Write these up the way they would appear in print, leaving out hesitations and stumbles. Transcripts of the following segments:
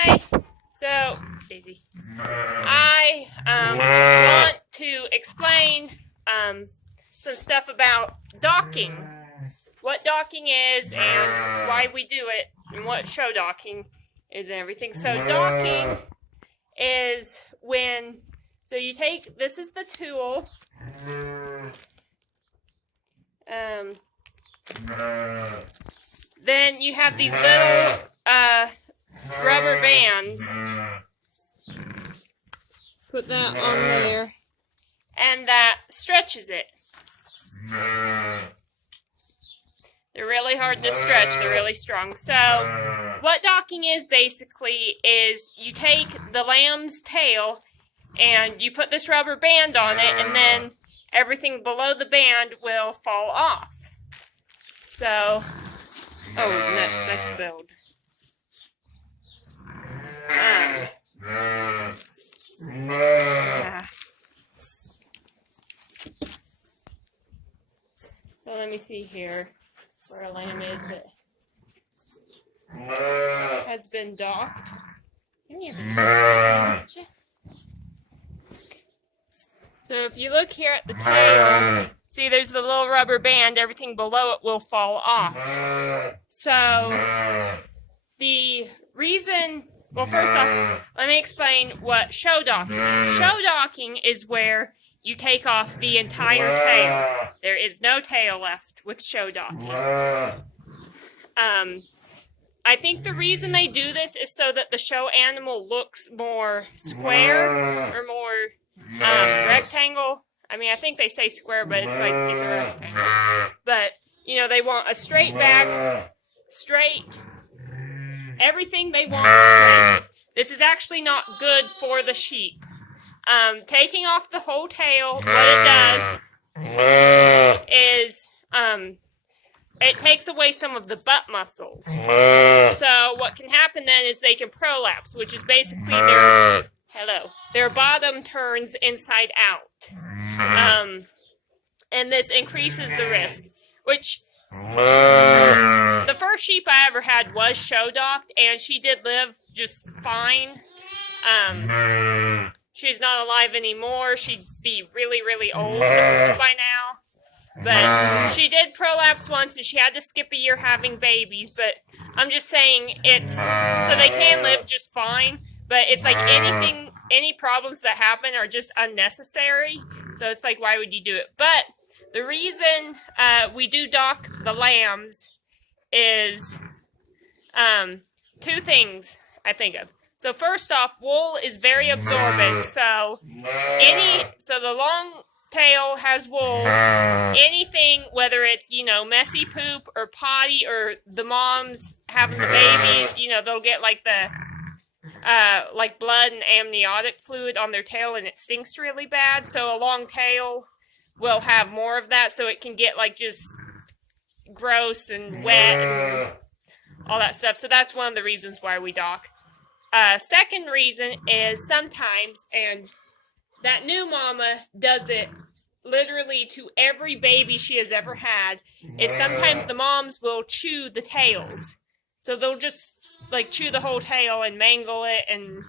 Hi. So, Daisy, I want to explain some stuff about docking. What docking is and why we do it and what show docking is and everything. So docking is when, so you take, this is the tool. Then you have these little rubber bands. Put that on there. And that stretches it. They're really hard to stretch. They're really strong. So what docking is basically is you take the lamb's tail and you put this rubber band on it, and then everything below the band will fall off. So, oh, nuts, I spilled. So let me see here where a lamb is that has been docked. So if you look here at the tail, see there's the little rubber band, everything below it will fall off. So the reason, well, first off, let me explain what show docking is. Show docking is where you take off the entire tail. There is no tail left with show docking. I think the reason they do this is so that the show animal looks more square or more rectangle. I mean, I think they say square, but it's like it's a rectangle. But, you know, they want a straight back, straight, everything they want straight. This is actually not good for the sheep. Taking off the whole tail, what it does is it takes away some of the butt muscles. So what can happen then is they can prolapse, which is basically their bottom turns inside out. And this increases the risk, which the first sheep I ever had was show docked, and she did live just fine. She's not alive anymore. She'd be really, really old by now. But she did prolapse once, and she had to skip a year having babies. But I'm just saying it's, so they can live just fine. But it's like any problems that happen are just unnecessary. So it's like, why would you do it? But the reason we do dock the lambs is two things I think of. So first off, wool is very absorbent. So the long tail has wool. Anything, whether it's, you know, messy poop or potty or the moms having the babies, you know, they'll get like the like blood and amniotic fluid on their tail, and it stinks really bad. So a long tail will have more of that, so it can get like just gross and wet and all that stuff. So that's one of the reasons why we dock. Second reason is sometimes, and that new mama does it literally to every baby she has ever had, is sometimes the moms will chew the tails. So they'll just like chew the whole tail and mangle it, and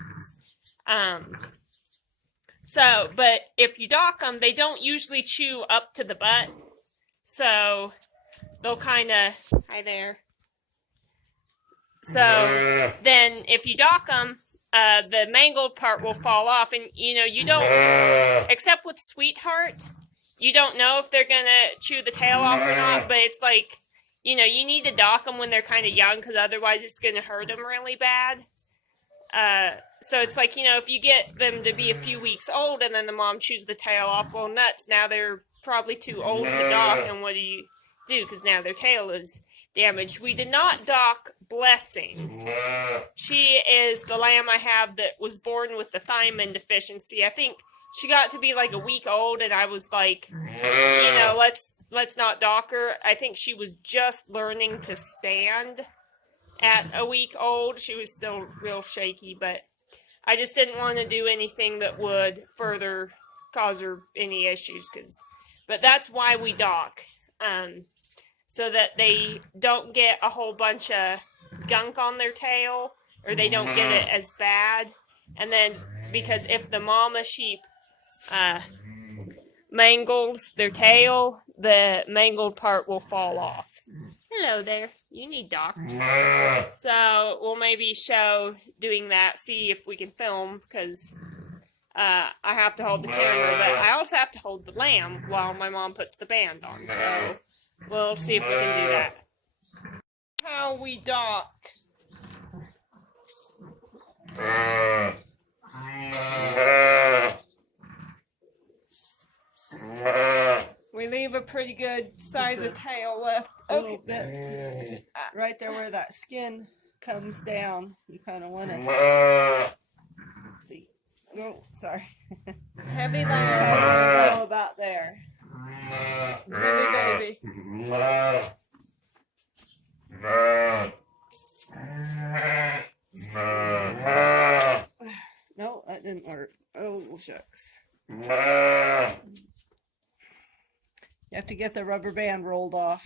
but if you dock them, they don't usually chew up to the butt. So they'll kind of, hi there. So then if you dock them, the mangled part will fall off, and you know, you don't, except with Sweetheart, you don't know if they're gonna chew the tail off or not, but it's like, you know, you need to dock them when they're kind of young, because otherwise it's gonna hurt them really bad. So it's like, you know, if you get them to be a few weeks old and then the mom chews the tail off, well, nuts, now they're probably too old to dock, and what do you do? Because now their tail is damaged. We did not dock Blessing. She is the lamb I have that was born with the thiamine deficiency. I think she got to be like a week old, and I was like, you know, let's not dock her. I think she was just learning to stand at a week old. She was still real shaky, but I just didn't want to do anything that would further cause her any issues. But that's why we dock. So that they don't get a whole bunch of gunk on their tail, or they don't get it as bad. And then, because if the mama sheep mangles their tail, the mangled part will fall off. Hello there. You need docked. So we'll maybe show doing that, see if we can film, because I have to hold the camera, but I also have to hold the lamb while my mom puts the band on. So we'll see if we can do that. How we dock. We leave a pretty good size of tail left. A little bit. Right there where that skin comes down. You kind of want to see. Oh, sorry. Heavy lamb. Go about there. Heavy baby. No, that didn't work. Oh, shucks. You have to get the rubber band rolled off.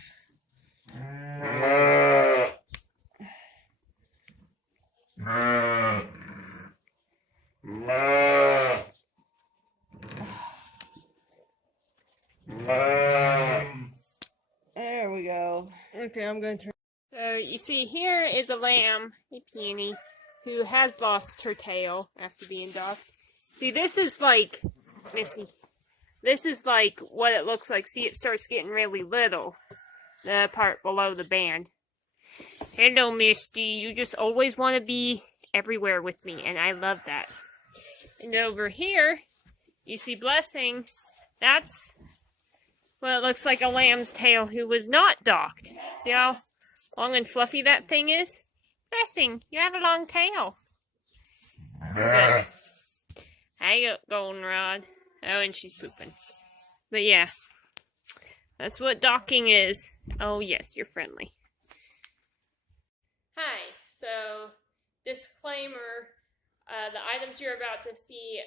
There we go. Okay, I'm going to turn. So you see, here is a lamb, a peony, who has lost her tail after being docked. See, this is like, Misty, this is like what it looks like. See, it starts getting really little, the part below the band. Hello, Misty. You just always want to be everywhere with me, and I love that. And over here, you see Blessing. That's what it looks like, a lamb's tail who was not docked. See how long and fluffy that thing is? Blessing, you have a long tail. Good. Hey, goldenrod. Oh, and she's pooping. But yeah, that's what docking is. Oh yes, you're friendly. Hi, so disclaimer, the items you're about to see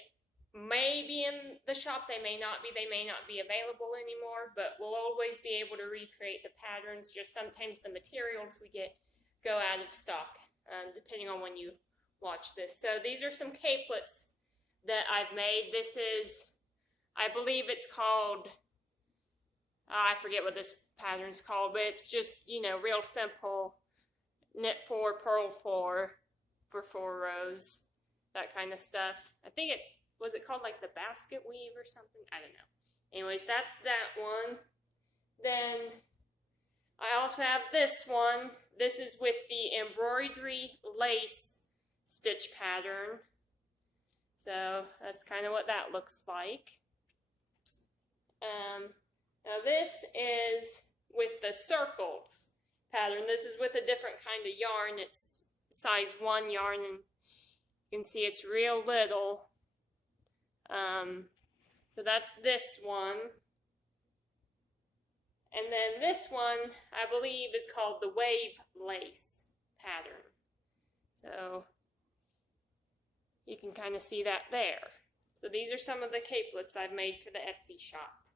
may be in the shop, they may not be available anymore, but we'll always be able to recreate the patterns. Just sometimes the materials we get go out of stock, depending on when you watch this. So these are some capelets that I've made. This is, I believe it's called, I forget what this pattern's called, but it's just, you know, real simple, knit 4, purl 4 for 4 rows, that kind of stuff. I think it, was it called like the basket weave or something? I don't know. Anyways, that's that one. Then I also have this one. This is with the embroidery lace stitch pattern. So that's kind of what that looks like. Now this is with the circles pattern. This is with a different kind of yarn. It's size 1 yarn, and you can see it's real little. So that's this one. And then this one, I believe, is called the wave lace pattern. So you can kind of see that there. So these are some of the capelets I've made for the Etsy shop.